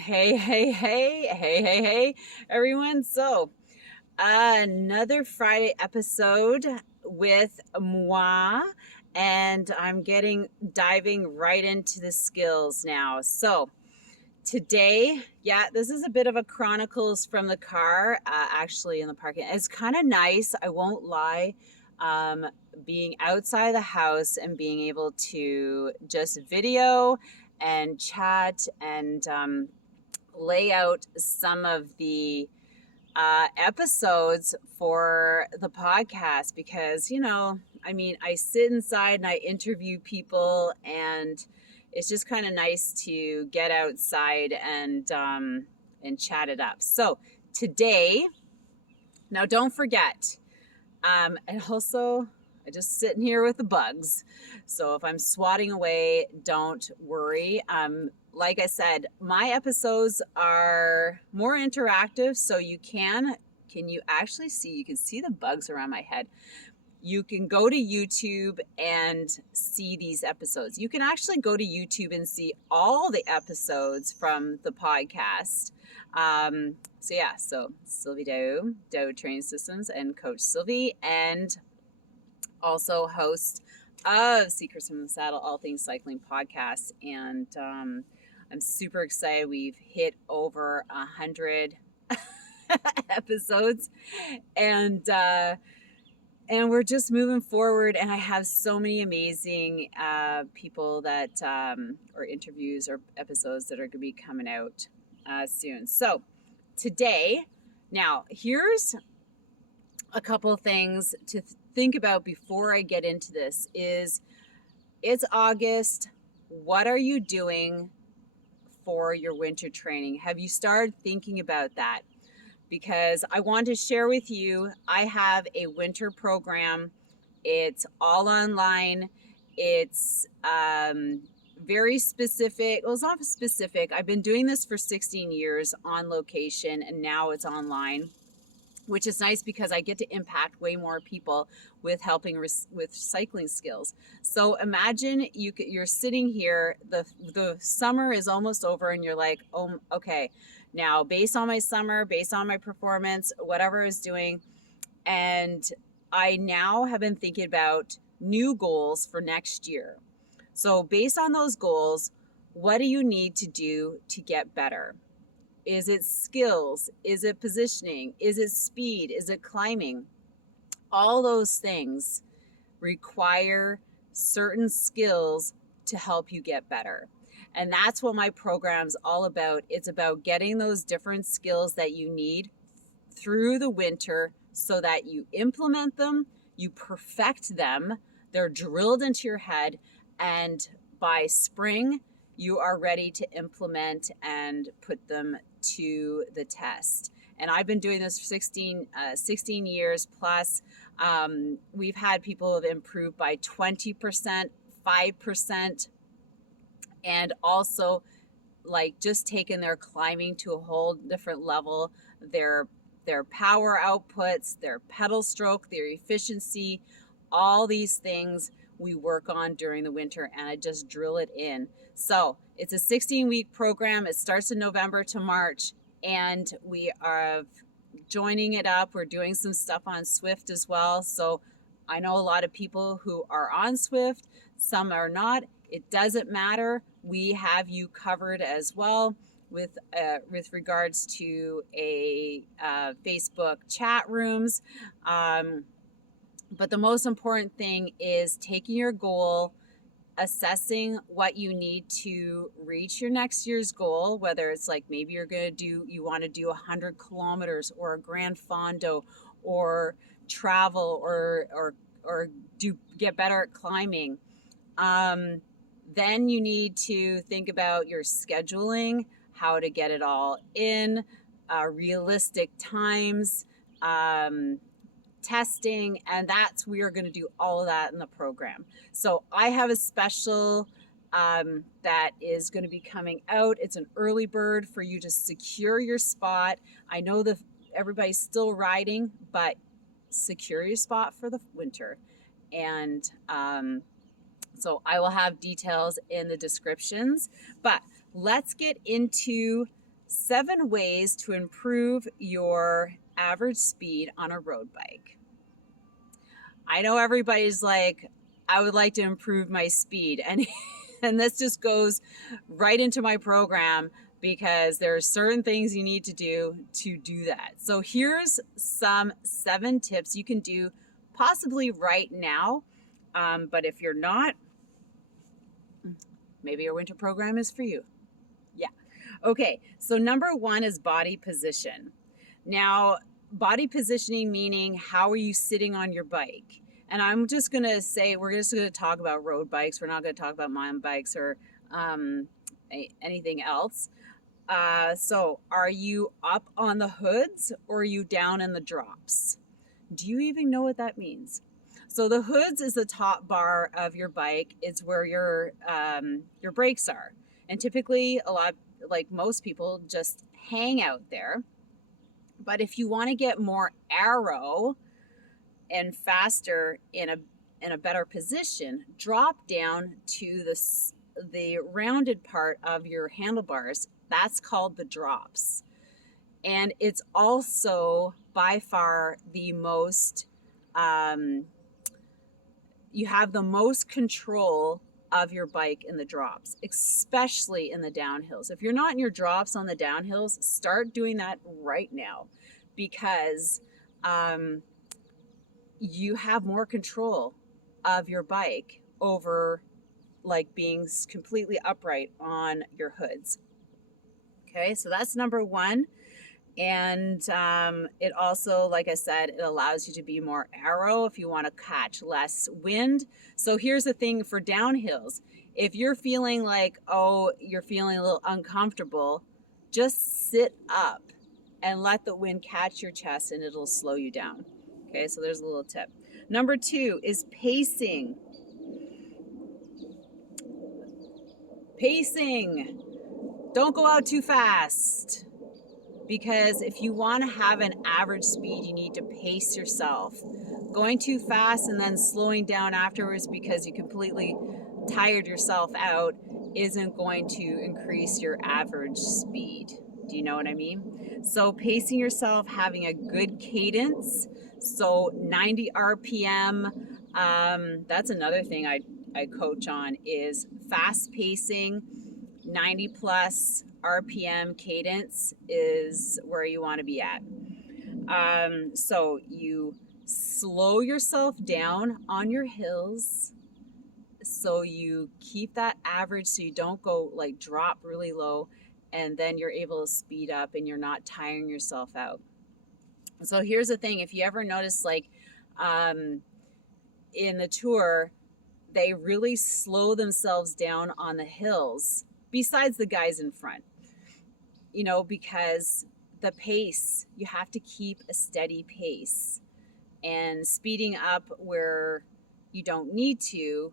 Hey, everyone. So, another Friday episode with moi, and I'm diving right into the skills now. So, today, this is a bit of a chronicles from the car, actually, in the parking. It's kind of nice, I won't lie. Um, Being outside the house and being able to just video and chat and lay out some of the episodes for the podcast because, I sit inside and I interview people, and it's just kind of nice to get outside and chat it up. So today, now don't forget, and also, I just sitting here with the bugs. So if I'm swatting away, don't worry. Like I said, my episodes are more interactive, so can you actually see? You can see the bugs around my head. You can go to YouTube and see these episodes. You can actually go to YouTube and see all the episodes from the podcast. So Sylvie Doe Training Systems, and Coach Sylvie, and also host of Secrets from the Saddle, All Things Cycling podcast. And I'm super excited. We've hit over 100 episodes, and we're just moving forward. And I have so many amazing people that or interviews or episodes that are going to be coming out soon. So today, now here's a couple of things to think about before I get into this. It's August. What are you doing for your winter training? Have you started thinking about that? Because I want to share with you, I have a winter program. It's all online. It's very specific. Well, it's not specific. I've been doing this for 16 years on location, and now it's online, which is nice because I get to impact way more people with helping with cycling skills. So imagine you're sitting here, the summer is almost over, and you're like, oh, okay, now based on my summer, based on my performance, whatever I was doing, and I now have been thinking about new goals for next year. So based on those goals, what do you need to do to get better? Is it skills? Is it positioning? Is it speed? Is it climbing? All those things require certain skills to help you get better. And that's what my program's all about. It's about getting those different skills that you need through the winter so that you implement them, you perfect them, they're drilled into your head, and by spring, you are ready to implement and put them to the test. And I've been doing this for 16 years plus. We've had people who have improved by 20%, 5%, and also like just taken their climbing to a whole different level, their power outputs, their pedal stroke, their efficiency, all these things we work on during the winter, and I just drill it in. So it's a 16-week program. It starts in November to March, and we are joining it up. We're doing some stuff on Swift as well. So I know a lot of people who are on Swift, some are not. It doesn't matter. We have you covered as well with regards to a Facebook chat rooms. But the most important thing is taking your goal, assessing what you need to reach your next year's goal, whether it's like maybe you want to do 100 kilometers or a Grand Fondo or travel or get better at climbing. Then you need to think about your scheduling, how to get it all in, realistic times, testing, and we are going to do all of that in the program. So I have a special that is going to be coming out. It's an early bird for you to secure your spot. I know everybody's still riding, but secure your spot for the winter. And so I will have details in the descriptions, but let's get into 7 ways to improve your average speed on a road bike. I know everybody's like, I would like to improve my speed. And this just goes right into my program because there are certain things you need to do that. So here's some 7 tips you can do possibly right now. But if you're not, maybe your winter program is for you. Yeah. Okay. So number 1 is body position. Now, body positioning meaning how are you sitting on your bike? And I'm just going to say, we're just going to talk about road bikes. We're not going to talk about mountain bikes or anything else. So are you up on the hoods or are you down in the drops? Do you even know what that means? So the hoods is the top bar of your bike. It's where your brakes are. And typically like most people just hang out there. But if you want to get more aero and faster in a better position, drop down to the rounded part of your handlebars. That's called the drops. And it's also by far the most, you have the most control of your bike in the drops, especially in the downhills. If you're not in your drops on the downhills, start doing that right now because you have more control of your bike over like being completely upright on your hoods. Okay, so that's number 1. And it also, like I said, it allows you to be more aero if you want to catch less wind. So here's the thing for downhills. If you're feeling like, you're feeling a little uncomfortable, just sit up and let the wind catch your chest and it'll slow you down. Okay, so there's a little tip. Number 2 is pacing. Pacing. Don't go out too fast. Because if you want to have an average speed, you need to pace yourself. Going too fast and then slowing down afterwards because you completely tired yourself out isn't going to increase your average speed. Do you know what I mean? So pacing yourself, having a good cadence. So 90 RPM, that's another thing I coach on is fast pacing. 90 plus RPM cadence is where you want to be at. So you slow yourself down on your hills so you keep that average so you don't go like drop really low and then you're able to speed up and you're not tiring yourself out. So here's the thing, if you ever notice like in the tour, they really slow themselves down on the hills besides the guys in front, because the pace, you have to keep a steady pace, and speeding up where you don't need to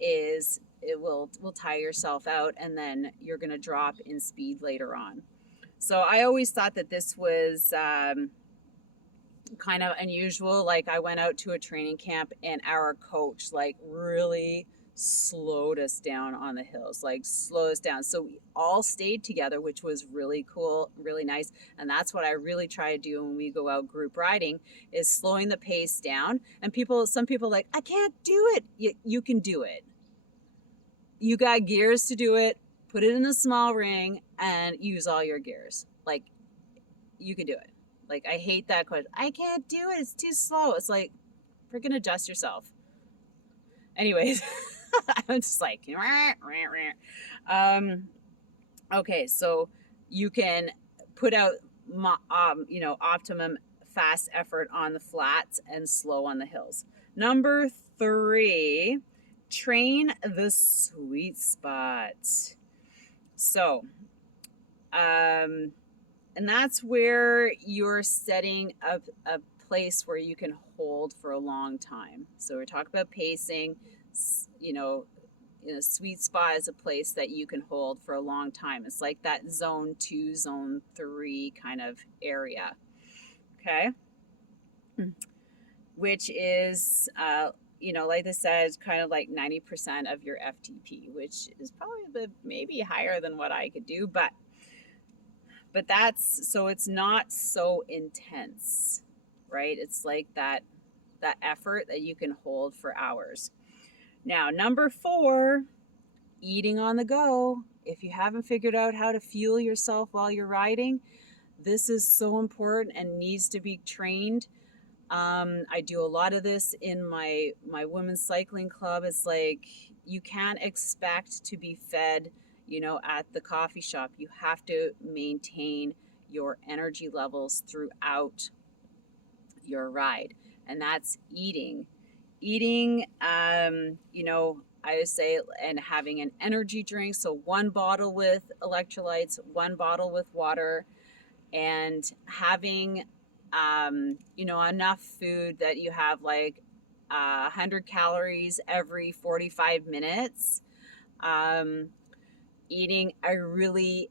it will tire yourself out and then you're going to drop in speed later on. So I always thought that this was kind of unusual. Like I went out to a training camp and our coach like really slowed us down on the hills, like slowed us down. So we all stayed together, which was really cool, really nice. And that's what I really try to do when we go out group riding is slowing the pace down. And some people like, I can't do it. You can do it. You got gears to do it. Put it in a small ring and use all your gears. Like you can do it. Like I hate that question. I can't do it. It's too slow. It's like, freaking adjust yourself. Anyways, I'm just like, okay, so you can put out, optimum fast effort on the flats and slow on the hills. Number 3, train the sweet spot. So, and that's where you're setting up a place where you can hold for a long time. So we're talking about pacing, sweet spot is a place that you can hold for a long time. It's like that zone 2, zone 3 kind of area. Okay. Which is, like I said, kind of like 90% of your FTP, which is probably maybe higher than what I could do, but But so it's not so intense, right? It's like that effort that you can hold for hours. Now, number 4, eating on the go. If you haven't figured out how to fuel yourself while you're riding, this is so important and needs to be trained. I do a lot of this in my women's cycling club. It's like you can't expect to be fed, at the coffee shop. You have to maintain your energy levels throughout your ride, and that's eating. I would say, and having an energy drink. So 1 bottle with electrolytes, 1 bottle with water, and having enough food that you have like 100 calories every 45 minutes. Eating a really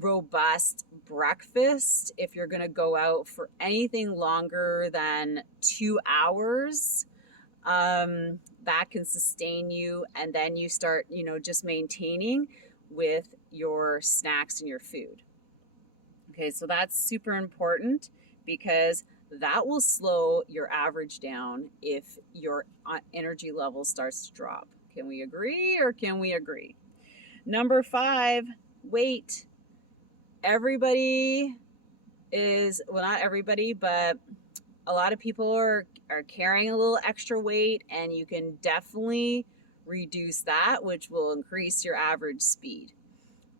robust breakfast if you're going to go out for anything longer than 2 hours. That can sustain you, and then you start just maintaining with your snacks and your food. Okay, so that's super important because that will slow your average down if your energy level starts to drop. Can we agree, or can we agree? Number 5, weight. Everybody is, well, not everybody, but a lot of people are carrying a little extra weight, and you can definitely reduce that, which will increase your average speed.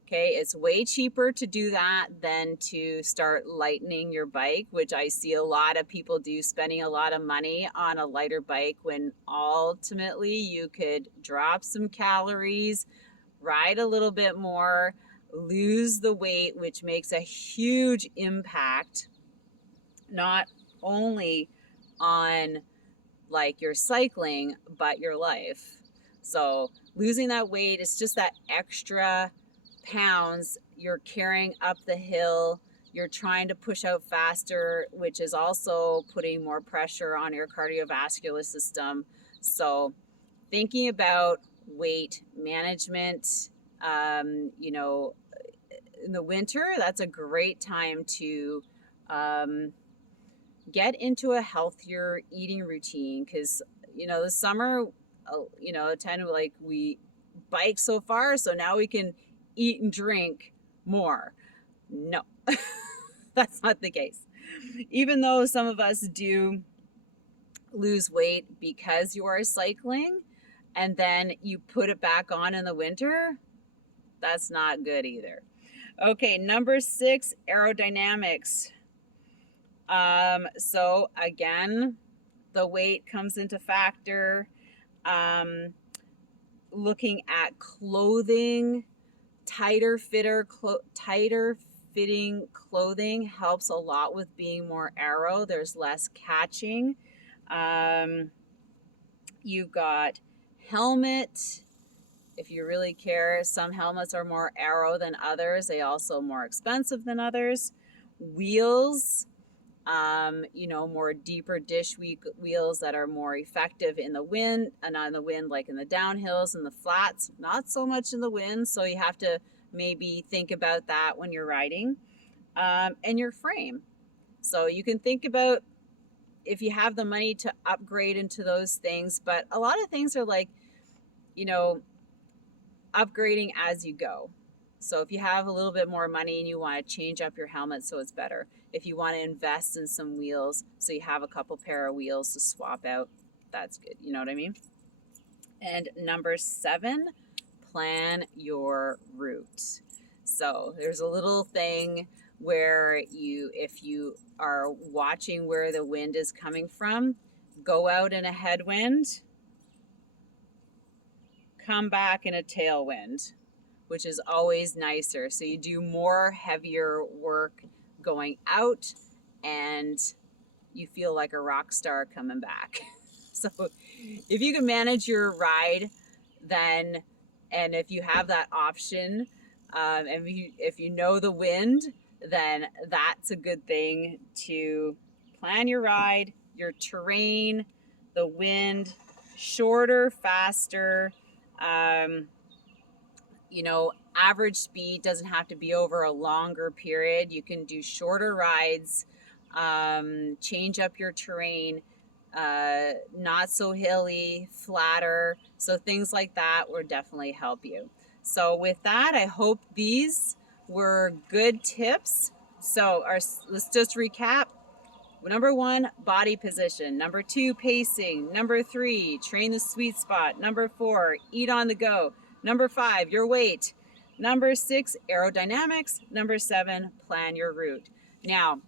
Okay, it's way cheaper to do that than to start lightening your bike, which I see a lot of people do, spending a lot of money on a lighter bike when ultimately you could drop some calories, ride a little bit more, lose the weight, which makes a huge impact, not only on like your cycling, but your life. So losing that weight is just that extra pounds you're carrying up the hill. You're trying to push out faster, which is also putting more pressure on your cardiovascular system. So thinking about weight management, in the winter, that's a great time to get into a healthier eating routine, because the summer, tend to like we bike so far, so now we can eat and drink more. No, that's not the case. Even though some of us do lose weight because you are cycling and then you put it back on in the winter, that's not good either. Okay, number 6, aerodynamics. So again, the weight comes into factor. Looking at clothing, tighter fitting clothing helps a lot with being more aero. There's less catching. You've got helmet. If you really care, some helmets are more aero than others. They also more expensive than others. Wheels, more deeper dish wheels that are more effective in the wind, and on the wind, like in the downhills and the flats, not so much in the wind. So you have to maybe think about that when you're riding. And your frame. So you can think about if you have the money to upgrade into those things, but a lot of things are like, upgrading as you go. So if you have a little bit more money and you want to change up your helmet so it's better, if you want to invest in some wheels so you have a couple pair of wheels to swap out, that's good. You know what I mean? And number 7, plan your route. So there's a little thing where if you are watching where the wind is coming from, go out in a headwind, come back in a tailwind, which is always nicer. So you do more heavier work going out and you feel like a rock star coming back. So if you can manage your ride, then, and if you have that option, and if you know the wind, then that's a good thing to plan your ride, your terrain, the wind, shorter, faster, average speed doesn't have to be over a longer period. You can do shorter rides, change up your terrain, not so hilly, flatter. So things like that will definitely help you. So with that, I hope these were good tips. So let's just recap. Number 1, body position. Number 2, pacing. Number 3, train the sweet spot. Number 4, eat on the go. Number 5, your weight. Number 6, aerodynamics. Number 7, plan your route. Now,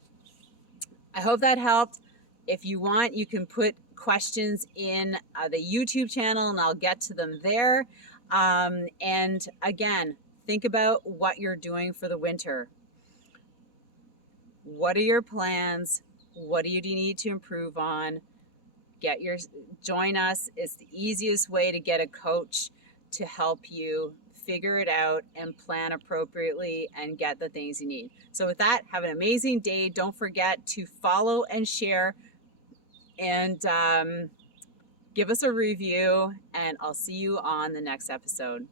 I hope that helped. If you want, you can put questions in the YouTube channel and I'll get to them there. And again, think about what you're doing for the winter. What are your plans? What do you need to improve on? Join us. It's the easiest way to get a coach to help you figure it out and plan appropriately and get the things you need. So with that, have an amazing day. Don't forget to follow and share and give us a review, and I'll see you on the next episode.